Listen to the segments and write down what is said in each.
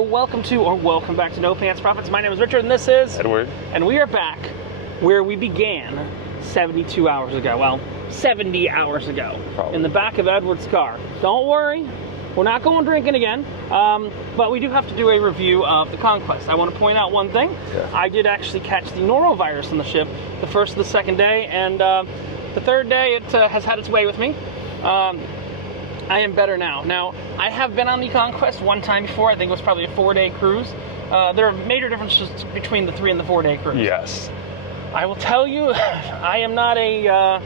welcome back to No Pants Profits. My name is Richard and this is Edward. And we are back where we began 72 hours ago. Well, 70 hours ago. Probably. In the back of Edward's car. Don't worry, we're not going drinking again, but we do have to do a review of the Conquest. I want to point out one thing. Yeah. I did actually catch the norovirus on the ship the first and the second day, and the third day it has had its way with me. I am better now. Now, I have been on the Conquest one time before. I think it was probably a 4-day cruise. There are major differences between the 3 and the 4-day cruise. Yes. I will tell you, I am not a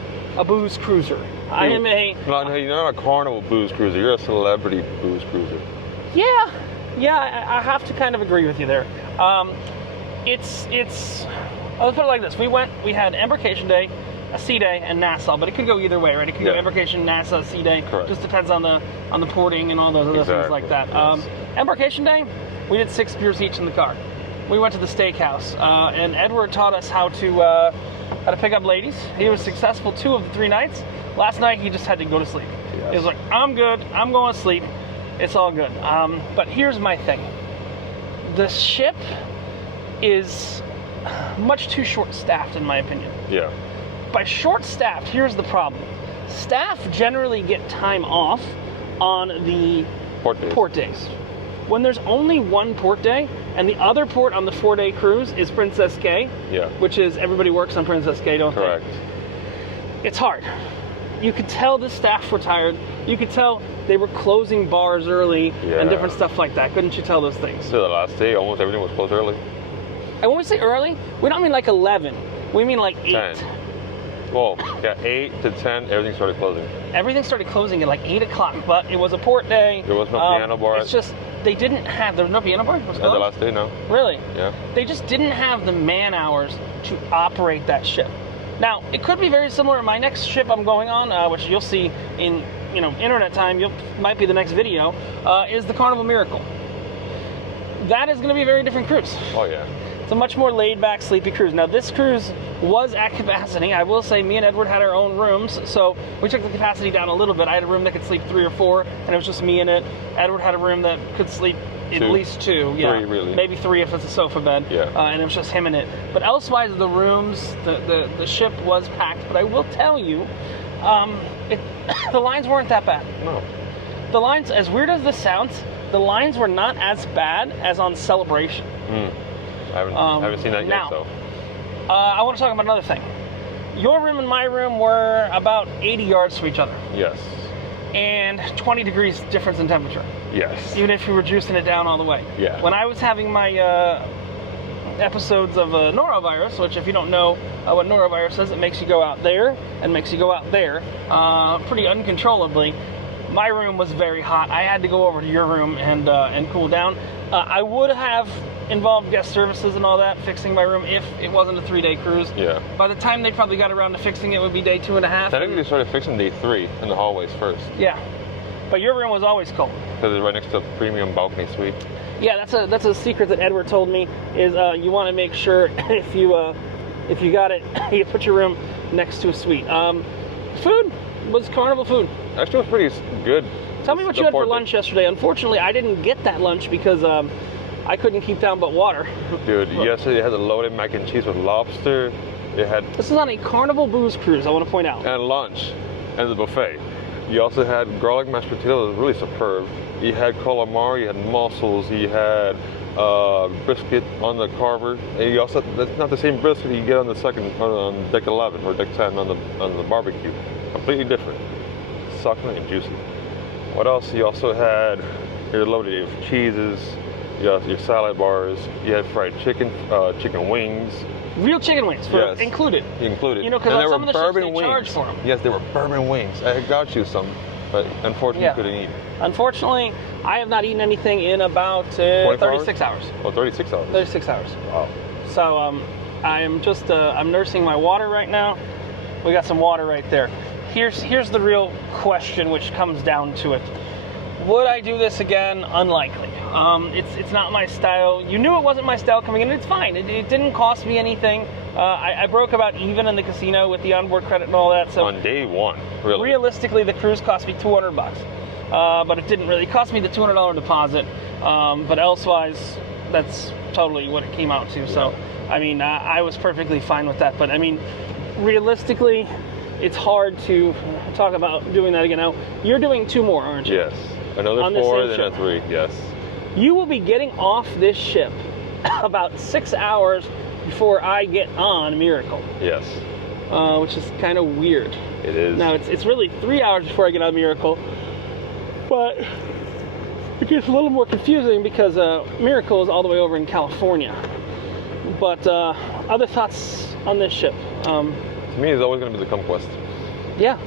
booze cruiser. I am a... No, you're not a Carnival booze cruiser. You're a celebrity booze cruiser. Yeah, I have to kind of agree with you there. Let's put it like this. We had Embarkation Day, a sea day, and Nassau, but it could go either way, right? It could go Embarkation, Nassau, sea day. Correct. Just depends on the porting and all those other things like that. Yes. Embarkation Day, we did 6 beers each in the car. We went to the steakhouse, and Edward taught us how to pick up ladies. He was successful 2 of the 3 nights. Last night, he just had to go to sleep. Yes. He was like, I'm good, I'm going to sleep. It's all good. But here's my thing. The ship is much too short-staffed, in my opinion. Yeah. By short-staffed, here's the problem. Staff generally get time off on the port days. When there's only one port day, and the other port on the 4-day cruise is Princess Cay, which is everybody works on Princess Cay, don't Correct. they? It's hard. You could tell the staff were tired. You could tell they were closing bars early and different stuff like that. Couldn't you tell those things? So the last day, almost everything was closed early. And when we say early, we don't mean like 11. We mean like 8. 10. Well, yeah, 8 to 10, everything started closing. Everything started closing at like 8 o'clock, but it was a port day. There was no piano bar. It's just, there was no piano bar? It was The last day, no. Really? Yeah. They just didn't have the man hours to operate that ship. Now, it could be very similar to my next ship I'm going on, which you'll see in internet time, might be the next video, is the Carnival Miracle. That is going to be a very different cruise. Oh, yeah. It's a much more laid-back, sleepy cruise. Now, this cruise was at capacity. I will say me and Edward had our own rooms, so we took the capacity down a little bit. I had a room that could sleep 3 or 4, and it was just me in it. Edward had a room that could sleep at least 2. Yeah, 3, really. Maybe 3 if it's a sofa bed. Yeah. And it was just him in it. But elsewise, the rooms, the ship was packed. But I will tell you, the lines weren't that bad. No. The lines, as weird as this sounds, the lines were not as bad as on Celebration. I haven't seen that yet, so. I want to talk about another thing. Your room and my room were about 80 yards from each other. Yes. And 20 degrees difference in temperature. Yes. Even if you were juicing it down all the way. Yeah. When I was having my episodes of norovirus, which if you don't know what norovirus is, it makes you go out there and makes you go out there pretty uncontrollably. My room was very hot. I had to go over to your room and cool down. I would have involved guest services and all that, fixing my room, if it wasn't a 3-day cruise. Yeah. By the time they probably got around to fixing it, it would be day 2.5. Technically, they started fixing day 3 in the hallways first. Yeah. But your room was always cold. Because it's right next to the premium balcony suite. Yeah, that's a secret that Edward told me, is you want to make sure if you got it, you put your room next to a suite. Food was Carnival food. Actually, it was pretty good. Tell me what you had for lunch yesterday. Unfortunately, I didn't get that lunch because I couldn't keep down but water. Dude, yesterday it had a loaded mac and cheese with lobster. It had... This is on a Carnival booze cruise, I want to point out. And lunch. And the buffet. You also had garlic mashed potatoes, really superb. You had calamari, you had mussels, you had brisket on the carver. And you also, that's not the same brisket you get on on deck 11 or deck 10 on the barbecue. Completely different. Succulent and juicy. What else? You also had your loaded cheeses, you had your salad bars, you had fried chicken, chicken wings. Real chicken wings, included. Included. You know, because on some of the ships they charge for them. Yes, they were bourbon wings. I got you some, but unfortunately you couldn't eat. Unfortunately, I have not eaten anything in about 36 hours. Oh, 36 hours. 36 hours. Wow. So I am just I'm nursing my water right now. We got some water right there. Here's the real question, which comes down to it. Would I do this again? Unlikely. It's not my style. You knew it wasn't my style coming in. It's fine. It didn't cost me anything. I broke about even in the casino with the onboard credit and all that. So on day 1, really. Realistically, the cruise cost me $200. But it didn't really cost me the $200 deposit. But elsewise, that's totally what it came out to. So, I mean, I was perfectly fine with that. But I mean, realistically, it's hard to talk about doing that again. Now, you're doing 2 more, aren't you? Yes. Another On the 4, same then ship. a 3. Yes. You will be getting off this ship about 6 hours before I get on Miracle, Yes. which is kind of weird. It is. Now, it's really 3 hours before I get on Miracle, but it gets a little more confusing because Miracle is all the way over in California. But other thoughts on this ship? To me, it's always going to be the Conquest. Yeah,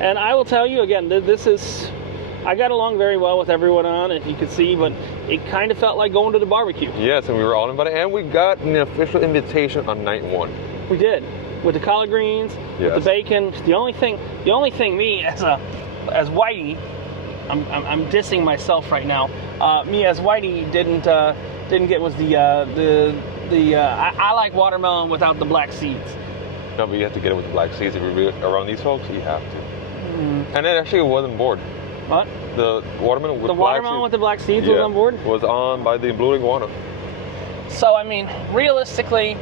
and I will tell you again, this is, I got along very well with everyone on, if you could see, but it kind of felt like going to the barbecue. Yes, and we were all invited, and we got an official invitation on night 1. We did, with the collard greens, with the Yes. bacon. The only thing me as Whitey, I'm dissing myself right now. Me as Whitey didn't get was I like watermelon without the black seeds. No, but you have to get it with the black seeds. If you're really around these folks, you have to. And it actually wasn't board. What? The watermelon with The black watermelon seeds, with the black seeds was on board? was on by the Blue Iguana. So, I mean, realistically,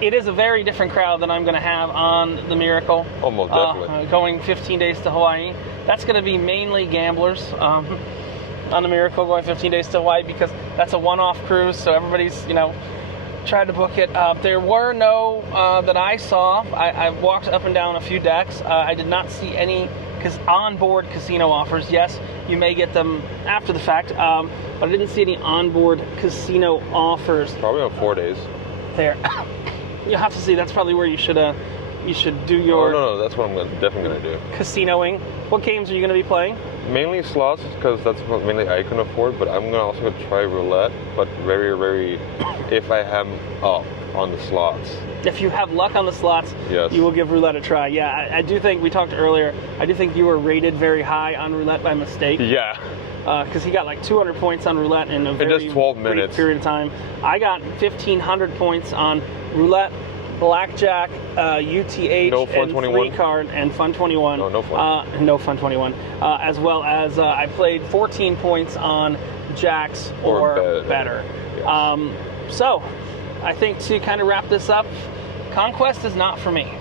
it is a very different crowd than I'm going to have on the Miracle. Oh, most definitely. Going 15 days to Hawaii. That's going to be mainly gamblers on the Miracle going 15 days to Hawaii because that's a one-off cruise, so everybody's, tried to book it. There were no that I saw. I walked up and down a few decks. I did not see any on-board casino offers. Yes, you may get them after the fact, but I didn't see any on-board casino offers Probably on 4 days. there. You'll have to see. That's probably where you should do your No, that's what I'm definitely going to do. casinoing. What games are you going to be playing? Mainly slots, because that's what mainly I can afford, but I'm also going to try roulette, but very, very, if I am up on the slots. If you have luck on the slots, Yes. you will give roulette a try. Yeah, I do think, we talked earlier, I do think you were rated very high on roulette by mistake. Yeah. Because he got like 200 points on roulette in a very just 12 brief minutes. period of time. I got 1,500 points on roulette, blackjack, UTH, No Fun and 21? free card, and Fun 21. No Fun. No Fun 21. As well as I played 14 points on jacks or better. Yes. So, I think to kind of wrap this up, Conquest is not for me.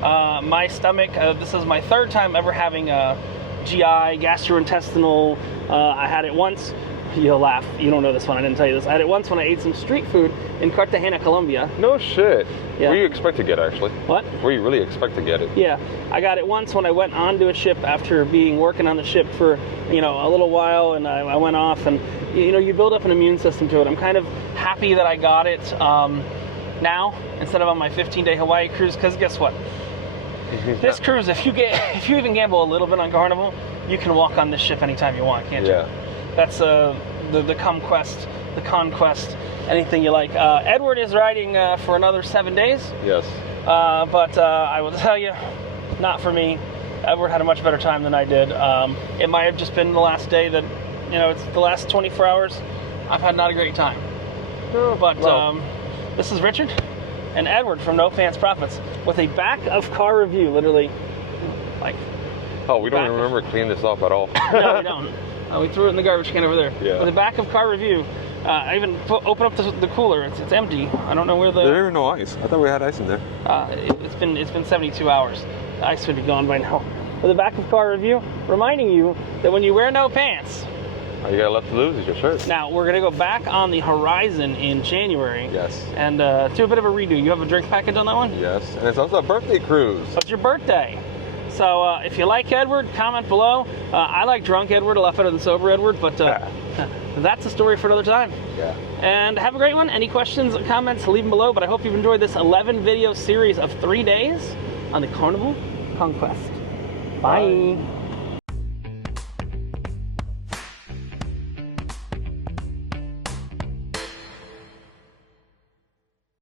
My stomach, this is my 3rd time ever having a GI, gastrointestinal. I had it once. You'll laugh. You don't know this one. I didn't tell you this. I had it once when I ate some street food in Cartagena, Colombia. No shit. Yeah. Where do you expect to get, actually? What? Where you really expect to get it? Yeah, I got it once when I went onto a ship after working on the ship for, a little while, and I went off, and, you build up an immune system to it. I'm kind of happy that I got it now instead of on my 15-day Hawaii cruise, because guess what? This cruise, if you even gamble a little bit on Carnival, you can walk on this ship anytime you want, can't you? Yeah. That's the Conquest, anything you like. Edward is riding for another 7 days. Yes. But I will tell you, not for me. Edward had a much better time than I did. It might have just been the last day that, it's the last 24 hours. I've had not a great time. But this is Richard and Edward from No Pants Profits with a back of car review, literally. Oh, we don't even remember cleaning this up at all. No, we don't. We threw it in the garbage can over there. Yeah. With a back of car review. I even open up the cooler. It's empty. I don't know where the. There's no ice. I thought we had ice in there. It's been 72 hours. The ice would be gone by now. With a back of car review, reminding you that when you wear no pants. All you got left to lose is your shirt. Now we're gonna go back on the Horizon in January. Yes. And do a bit of a redo. You have a drink package on that one? Yes, and it's also a birthday cruise. So it's your birthday. So if you like Edward, comment below. I like drunk Edward a lot better than sober Edward, but that's a story for another time. Yeah. And have a great one. Any questions, comments, leave them below. But I hope you've enjoyed this 11 video series of 3 days on the Carnival Conquest. Bye.